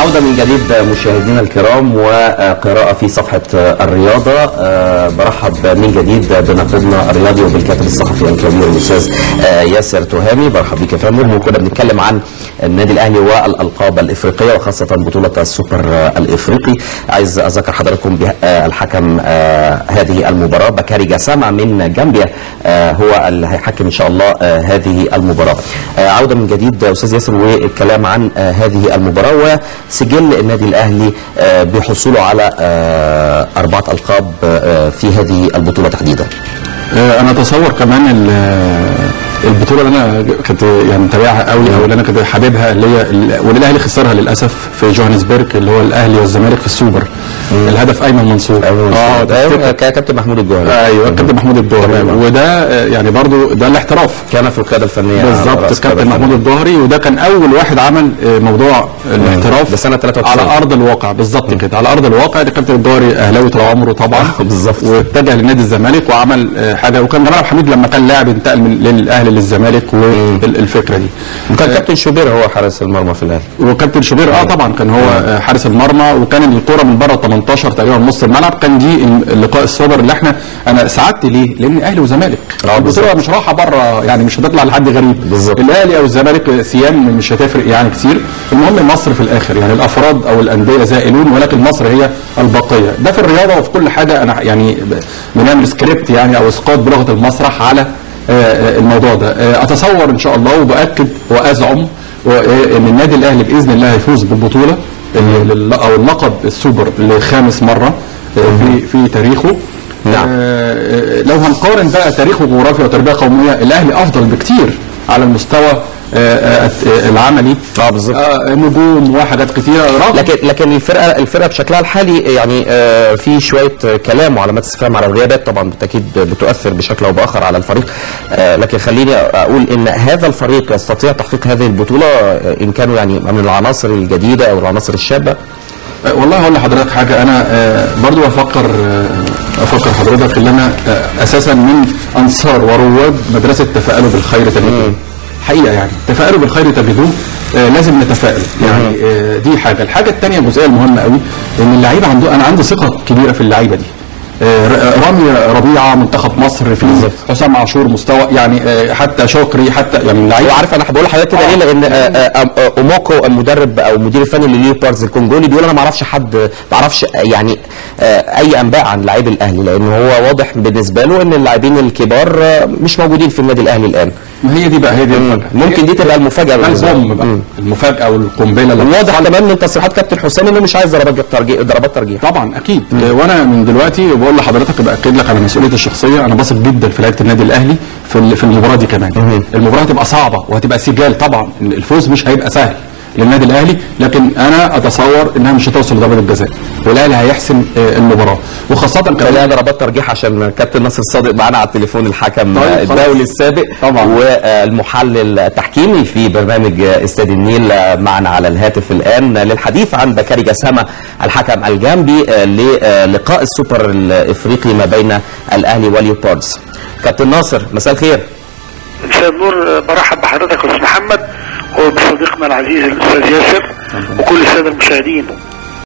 عودة من جديد مشاهدينا الكرام وقراءة في صفحة الرياضة. برحب من جديد بناقدنا الرياضي وبالكاتب الصحفي الكبير الأستاذ ياسر تهامي. برحب بك يا فندم. وكنا بنتكلم عن النادي الأهلي والألقاب الإفريقية وخاصة بطولة السوبر الإفريقي. عايز أذكر حضراتكم بالحكم هذه المباراة بكاري جسامة من جامبيا، هو اللي هيحكم إن شاء الله هذه المباراة. عودة من جديد أستاذ ياسر والكلام عن هذه المباراة وسجل النادي الأهلي بحصوله على 4 ألقاب في هذه البطولة تحديدا. انا اتصور كمان البطوله اللي انا كنت يعني متابعها قوي او اللي انا كنت حاببها اللي هي واللي الاهلي خسرها للاسف في جوهانسبرج، اللي هو الاهلي والزمالك في السوبر. الهدف ايمن منصور. ده كابتن محمود الجوهري. ايوه كابتن محمود الجوهري. وده يعني برضو ده الاحتراف كان في القياده الفنيه بالظبط كابتن محمود الجوهري، وده كان اول واحد عمل موضوع الاحتراف بسنه 93 على ارض الواقع. بالظبط كده على ارض الواقع. ده كابتن الجوهري اهلاوي طول عمره طبعا بالظبط، واتجه لنادي الزمالك وعمل حاجه. وكان جمال عبد الحميد لما كان لاعب انتقل من للاهلي للزمالك والفكره دي. وكان كابتن شوبير هو حارس المرمى في الاهلي. وكابتن شوبير طبعا كان هو حارس المرمى، وكان الكوره من بره 18 تقريبا نص الملعب. كان دي اللقاء السوبر اللي انا سعدت ليه؟ لان اهلي وزمالك البطوله مش رايحه بره، يعني مش هتطلع لحد غريب. بالظبط. الاهلي او الزمالك سيام مش هتفرق يعني كتير. المهم مصر في الاخر، يعني الافراد او الانديه زائلون ولكن مصر هي البقيه. ده في الرياضه وفي كل حاجه. انا يعني بنعمل سكريبت يعني او اسقاط بلغه المسرح على الموضوع ده. اتصور ان شاء الله وباكد وازعم ان النادي الاهلي باذن الله هيفوز بالبطوله او اللقب السوبر لخامس مره في تاريخه. نعم. لو هنقارن بقى تاريخه جغرافيا وتربيه قوميه، الاهلي افضل بكتير على المستوى العملي. بالظبط. نجوم وحاجات كثيره. لكن الفرقه بشكلها الحالي يعني في شويه كلام وعلامات استفهام على الغيابات، طبعا بالتاكيد بتؤثر بشكل او باخر على الفريق. لكن خليني اقول ان هذا الفريق يستطيع تحقيق هذه البطوله ان كانوا يعني من العناصر الجديده او العناصر الشابه. والله هقول لحضرتك حاجه. انا برضو افكر حضرتك ان انا اساسا من انصار ورواد مدرسه تفاءلوا بالخير تجدوه. حقيقه يعني تفاءلوا بالخير تجدوه. لازم نتفائل يعني. دي الحاجه الثانيه الجزئيه المهمه قوي ان اللعيبه انا عندي ثقه كبيره في اللعيبه دي. رامي ربيعه منتخب مصر في حسام عاشور مستوى يعني، حتى شكري حتى يعني اللعيبه. وعارف انا بقول لحضرتك كده ليه؟ لان اوموكو المدرب او المدير الفني لليوباردز الكونجولي بيقول انا ما اعرفش يعني اي انباء عن لاعبي الاهلي، لان هو واضح بالنسبه له ان اللاعبين الكبار مش موجودين في النادي الاهلي الان. ما هي دي بقى هي دي المفاجاه. ممكن دي تبقى المفاجاه بالنسبه له. المفاجاه والقنبله اللي واضح كمان من تصريحات كابتن حسام انه مش عايز ضربات ترجيح. طبعا اكيد. وانا من دلوقتي بقول لحضرتك باكد لك على مسؤوليتي الشخصيه. انا بثق جدا في لعيبه النادي الاهلي في المباراه دي كمان. المباراه هتبقى صعبه وهتبقى سجال. طبعا الفوز مش هيبقى سهل للنادي الاهلي، لكن انا اتصور انها مش هتوصل لضربه الجزاء والاهلي هيحسم المباراه. وخاصه كمان ضربات ترجيح عشان كابتن ناصر الصادق معانا على التليفون، الحكم الدولي السابق طبعا والمحلل التحكيمي في برنامج استاد النيل معنا على الهاتف الان للحديث عن بكاري جسامة الحكم الجامبي للقاء السوبر الافريقي ما بين الاهلي واليوباردز. كابتن ناصر مساء الخير. مساء النور. برحب بحضرتك يا استاذ محمد وبصديقنا العزيز الاستاذ ياسر وكل الساده المشاهدين.